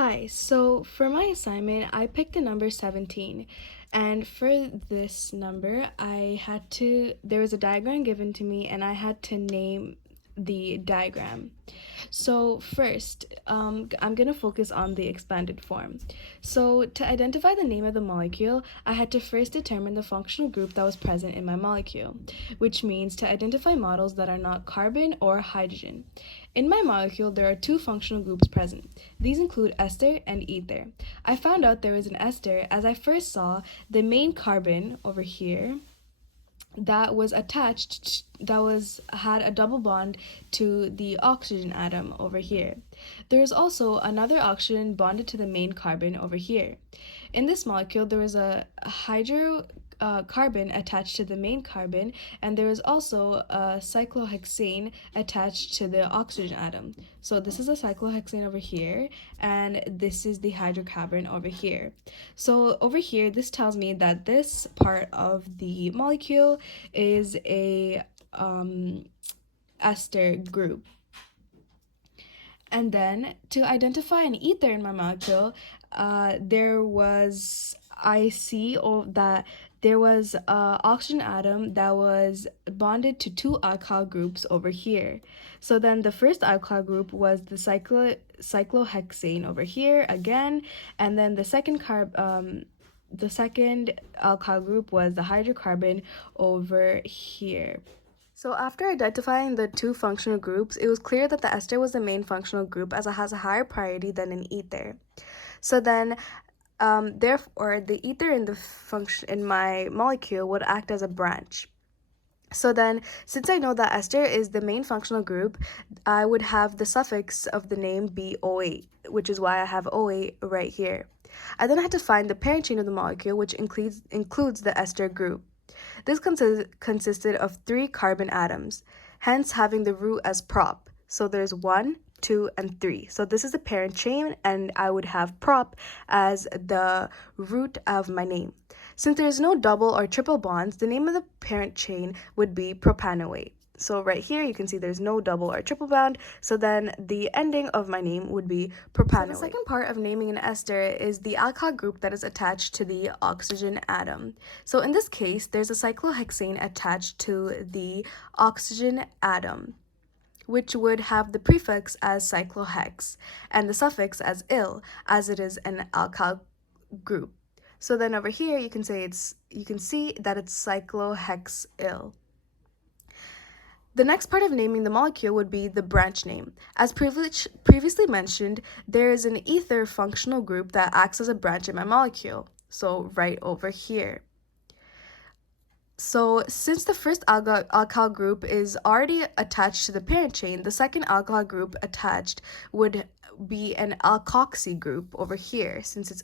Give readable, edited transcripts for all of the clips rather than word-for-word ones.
Hi, so for my assignment, I picked the number 17. And for this number, there was a diagram given to me, and I had to name the diagram. So first, I'm gonna focus on the expanded form. So to identify the name of the molecule, I had to first determine the functional group that was present in my molecule, which means to identify models that are not carbon or hydrogen. In my molecule, there are two functional groups present. These include ester and ether. I found out there was an ester as I first saw the main carbon over here that had a double bond to the oxygen atom over here. There is also another oxygen bonded to the main carbon over here. In this molecule, there is a carbon attached to the main carbon, and there is also a cyclohexane attached to the oxygen atom. So this is a cyclohexane over here, and this is the hydrocarbon over here. So over here, this tells me that this part of the molecule is a ester group. And then to identify an ether in my molecule, there was a oxygen atom that was bonded to two alkyl groups over here. So then the first alkyl group was the cyclohexane over here again, and then the second alkyl group was the hydrocarbon over here. So after identifying the two functional groups, it was clear that the ester was the main functional group as it has a higher priority than an ether. So then, therefore, the ether in my molecule would act as a branch. So then, since I know that ester is the main functional group, I would have the suffix of the name be O8, which is why I have O8 right here. I then had to find the parent chain of the molecule, which includes the ester group. This consisted of 3 carbon atoms, hence having the root as prop. So there's 1, 2, and 3. So this is the parent chain, and I would have prop as the root of my name. Since there is no double or triple bonds, the name of the parent chain would be propanoate. So right here, you can see there's no double or triple bond, so then the ending of my name would be propanoate. So the second part of naming an ester is the alkyl group that is attached to the oxygen atom. So in this case, there's a cyclohexane attached to the oxygen atom, which would have the prefix as cyclohex and the suffix as -il, as it is an alkyl group. So then over here, you can see that it's cyclohexyl. The next part of naming the molecule would be the branch name. As previously mentioned, there is an ether functional group that acts as a branch in my molecule, so right over here. So since the first alkyl group is already attached to the parent chain, the second alkyl group attached would be an alkoxy group over here, since it's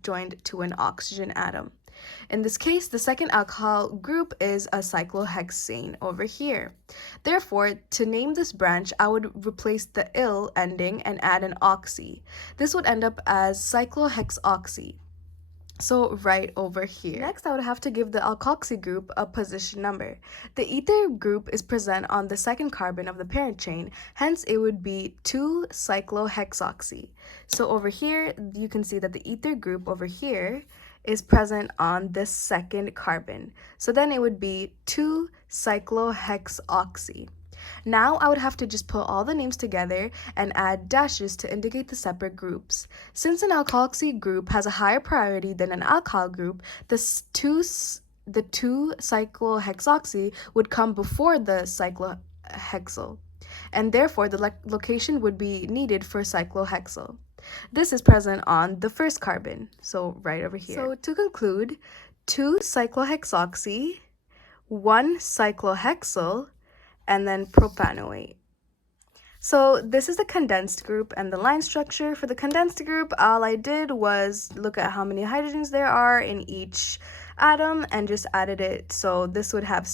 joined to an oxygen atom. In this case, the second alkyl group is a cyclohexane over here. Therefore, to name this branch, I would replace the -il ending and add an oxy. This would end up as cyclohexoxy. So right over here. Next, I would have to give the alkoxy group a position number. The ether group is present on the second carbon of the parent chain, hence it would be 2-cyclohexoxy. So over here, you can see that the ether group over here is present on this second carbon. So then it would be 2-cyclohexoxy. Now I would have to just put all the names together and add dashes to indicate the separate groups. Since an alkoxy group has a higher priority than an alkyl group, the 2-cyclohexoxy would come before the cyclohexyl, and therefore the location would be needed for cyclohexyl. This is present on the first carbon, so right over here. So to conclude, 2-cyclohexoxy, 1-cyclohexyl, and then propanoate. So this is the condensed group and the line structure. For the condensed group, all I did was look at how many hydrogens there are in each atom and just added it. So this would have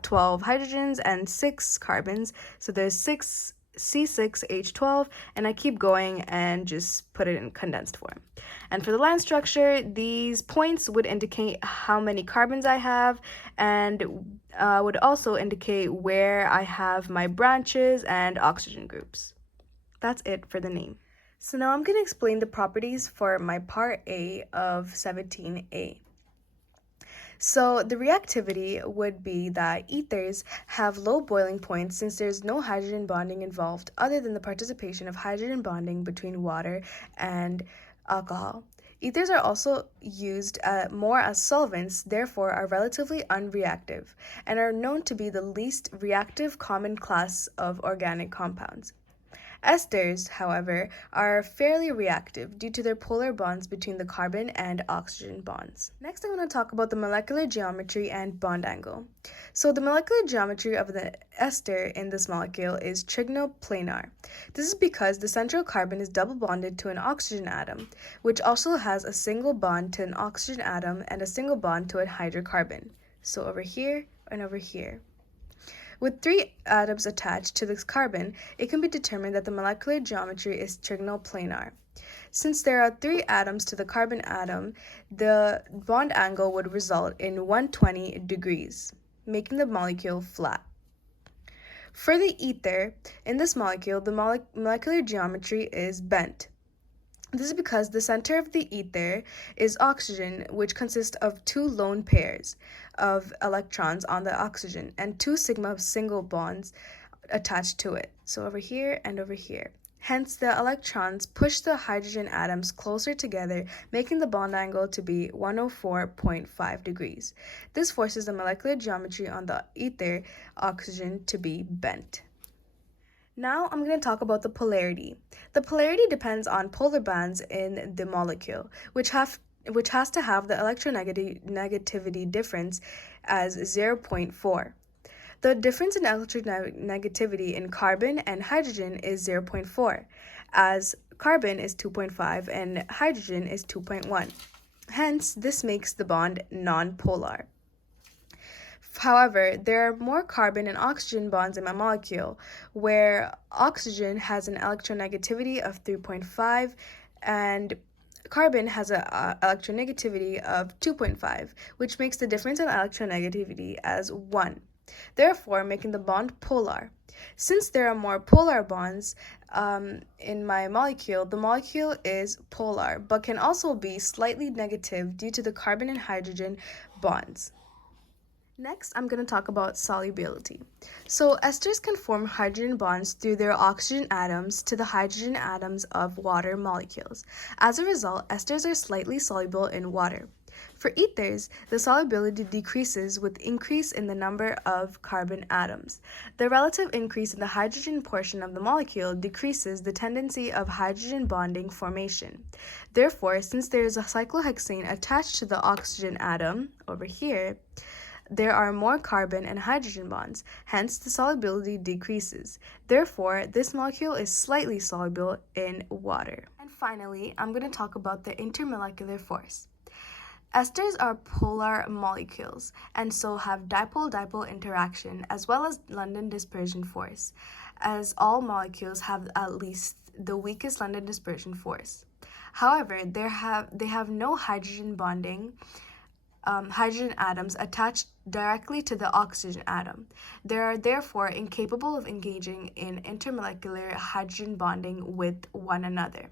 12 hydrogens and 6 carbons. So there's 6 C6H12, and I keep going and just put it in condensed form. And for the line structure, these points would indicate how many carbons I have, and would also indicate where I have my branches and oxygen groups. That's it for the name. So now I'm going to explain the properties for my part A of 17A. So the reactivity would be that ethers have low boiling points since there's no hydrogen bonding involved other than the participation of hydrogen bonding between water and alcohol. Ethers are also used more as solvents, therefore are relatively unreactive, and are known to be the least reactive common class of organic compounds. Esters, however, are fairly reactive due to their polar bonds between the carbon and oxygen bonds. Next, I'm going to talk about the molecular geometry and bond angle. So, the molecular geometry of the ester in this molecule is trigonoplanar. This is because the central carbon is double bonded to an oxygen atom, which also has a single bond to an oxygen atom and a single bond to a hydrocarbon. So, over here and over here. With 3 atoms attached to this carbon, it can be determined that the molecular geometry is trigonoplanar. Since there are 3 atoms to the carbon atom, the bond angle would result in 120 degrees, making the molecule flat. For the ether, in this molecule, the molecular geometry is bent. This is because the center of the ether is oxygen, which consists of 2 lone pairs of electrons on the oxygen and 2 sigma single bonds attached to it. So over here and over here. Hence, the electrons push the hydrogen atoms closer together, making the bond angle to be 104.5 degrees. This forces the molecular geometry on the ether oxygen to be bent. Now I'm going to talk about the polarity. The polarity depends on polar bonds in the molecule, which has to have the electronegativity difference as 0.4. The difference in electronegativity in carbon and hydrogen is 0.4, as carbon is 2.5 and hydrogen is 2.1. Hence, this makes the bond nonpolar. However, there are more carbon and oxygen bonds in my molecule, where oxygen has an electronegativity of 3.5 and carbon has an electronegativity of 2.5, which makes the difference in electronegativity as 1, therefore making the bond polar. Since there are more polar bonds in my molecule, the molecule is polar, but can also be slightly negative due to the carbon and hydrogen bonds. Next, I'm going to talk about solubility. So, esters can form hydrogen bonds through their oxygen atoms to the hydrogen atoms of water molecules. As a result, esters are slightly soluble in water. For ethers, the solubility decreases with increase in the number of carbon atoms. The relative increase in the hydrogen portion of the molecule decreases the tendency of hydrogen bonding formation. Therefore, since there is a cyclohexane attached to the oxygen atom over here, there are more carbon and hydrogen bonds, hence the solubility decreases. Therefore, this molecule is slightly soluble in water. And finally, I'm going to talk about the intermolecular force. Esters are polar molecules and so have dipole-dipole interaction as well as London dispersion force, as all molecules have at least the weakest London dispersion force. However, they have no hydrogen bonding hydrogen atoms attached directly to the oxygen atom. They are therefore incapable of engaging in intermolecular hydrogen bonding with one another.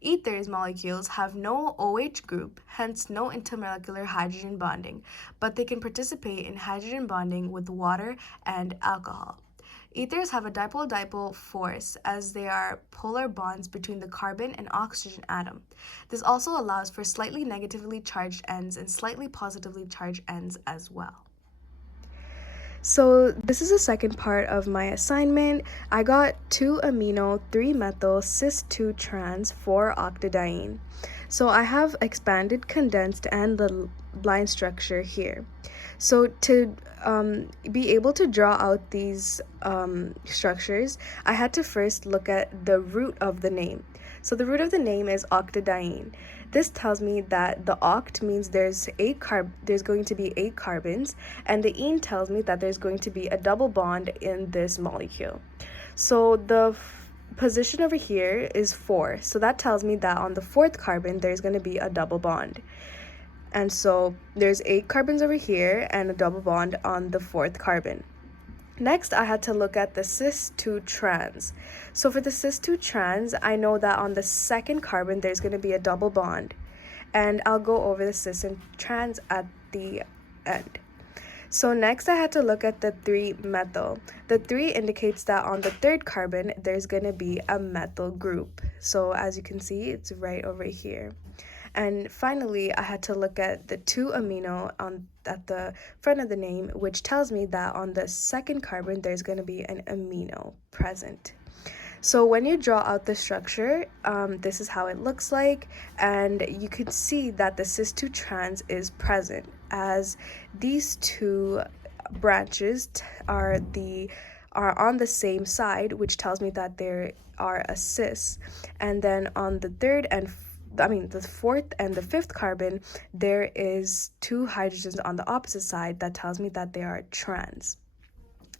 Ethers molecules have no OH group, hence no intermolecular hydrogen bonding, but they can participate in hydrogen bonding with water and alcohol. Ethers have a dipole-dipole force as they are polar bonds between the carbon and oxygen atom. This also allows for slightly negatively charged ends and slightly positively charged ends as well. So this is the second part of my assignment. I got 2-amino 3-methyl cis 2-trans 4-octadiene. So I have expanded, condensed, and the line structure here. So to be able to draw out these structures, I had to first look at the root of the name. So the root of the name is octadiene. This tells me that the oct means there's going to be 8 carbons, and the ene tells me that there's going to be a double bond in this molecule. So the position over here is 4. So that tells me that on the 4th carbon, there's going to be a double bond. And so there's 8 carbons over here and a double bond on the 4th carbon. Next, I had to look at the cis-2 trans. So for the cis-2 trans, I know that on the second carbon, there's going to be a double bond. And I'll go over the cis and trans at the end. So next I had to look at the 3-methyl. The 3 indicates that on the third carbon, there's going to be a methyl group. So as you can see, it's right over here. And finally, I had to look at the 2-amino at the front of the name, which tells me that on the second carbon, there's going to be an amino present. So when you draw out the structure, this is how it looks like, and you can see that the cis-2 trans is present, as these two branches are on the same side, which tells me that there are a cis. And then on the the fourth and the fifth carbon, there is 2 hydrogens on the opposite side that tells me that they are trans.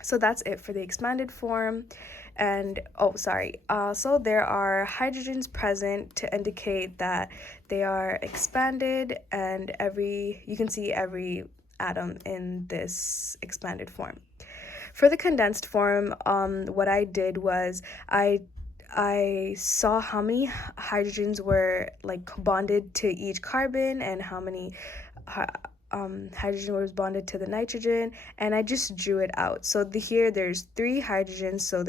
So that's it for the expanded form. And so there are hydrogens present to indicate that they are expanded, and you can see every atom in this expanded form. For the condensed form, what I did was I saw how many hydrogens were like bonded to each carbon and how many hydrogen was bonded to the nitrogen, and I just drew it out. So here there's 3 hydrogens, so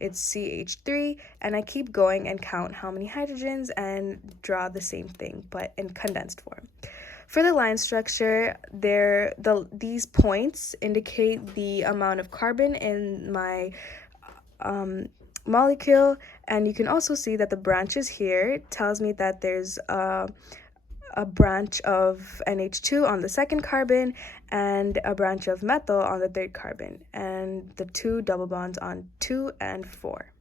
it's CH3, and I keep going and count how many hydrogens and draw the same thing but in condensed form. For the line structure, these points indicate the amount of carbon in my molecule, and you can also see that the branches here tells me that there's a branch of NH2 on the second carbon and a branch of methyl on the third carbon, and the 2 double bonds on 2 and 4.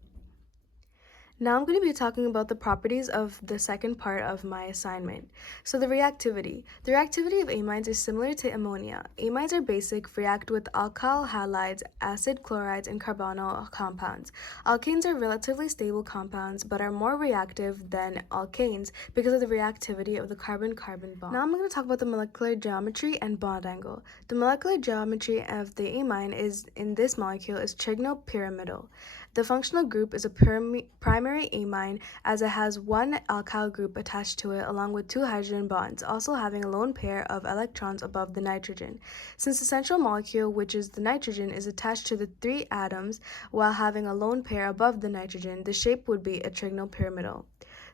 Now I'm going to be talking about the properties of the second part of my assignment. So the reactivity. The reactivity of amines is similar to ammonia. Amines are basic, react with alkyl halides, acid chlorides, and carbonyl compounds. Alkanes are relatively stable compounds but are more reactive than alkanes because of the reactivity of the carbon-carbon bond. Now I'm going to talk about the molecular geometry and bond angle. The molecular geometry of the amine in this molecule is trigonopyramidal. The functional group is a primary amine, as it has 1 alkyl group attached to it along with 2 hydrogen bonds, also having a lone pair of electrons above the nitrogen. Since the central molecule, which is the nitrogen, is attached to the 3 atoms while having a lone pair above the nitrogen, the shape would be a trigonopyramidal.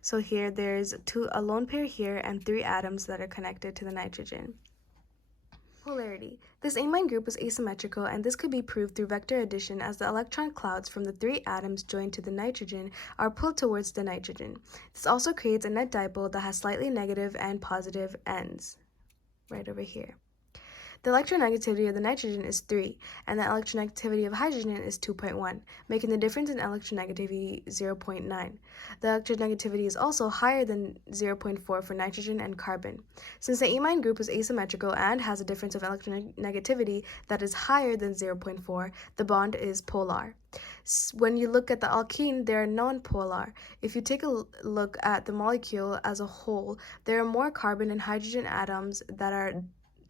So here there's a lone pair here and 3 atoms that are connected to the nitrogen. Polarity. This amine group is asymmetrical, and this could be proved through vector addition, as the electron clouds from the 3 atoms joined to the nitrogen are pulled towards the nitrogen. This also creates a net dipole that has slightly negative and positive ends, right over here. The electronegativity of the nitrogen is 3, and the electronegativity of hydrogen is 2.1, making the difference in electronegativity 0.9. The electronegativity is also higher than 0.4 for nitrogen and carbon. Since the amine group is asymmetrical and has a difference of electronegativity that is higher than 0.4, the bond is polar. When you look at the alkene, they are non-polar. If you take a look at the molecule as a whole, there are more carbon and hydrogen atoms that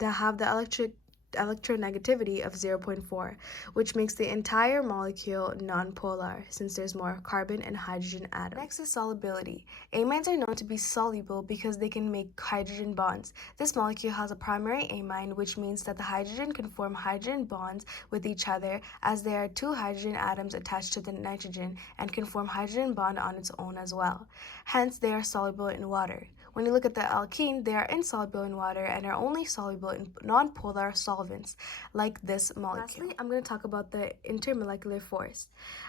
have the electronegativity of 0.4, which makes the entire molecule nonpolar since there's more carbon and hydrogen atoms. Next is solubility. Amines are known to be soluble because they can make hydrogen bonds. This molecule has a primary amine, which means that the hydrogen can form hydrogen bonds with each other, as there are 2 hydrogen atoms attached to the nitrogen and can form hydrogen bond on its own as well. Hence, they are soluble in water. When you look at the alkene, they are insoluble in water and are only soluble in nonpolar solvents, like this molecule. Lastly, I'm going to talk about the intermolecular force.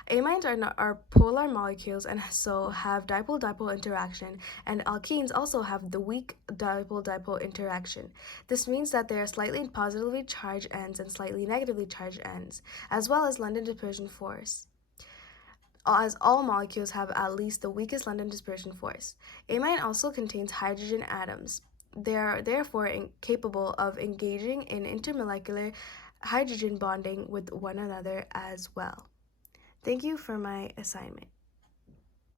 Amines are polar molecules and so have dipole-dipole interaction, and alkenes also have the weak dipole-dipole interaction. This means that there are slightly positively charged ends and slightly negatively charged ends, as well as London dispersion force, as all molecules have at least the weakest London dispersion force. Amine also contains hydrogen atoms. They are therefore incapable of engaging in intermolecular hydrogen bonding with one another as well. Thank you for my assignment.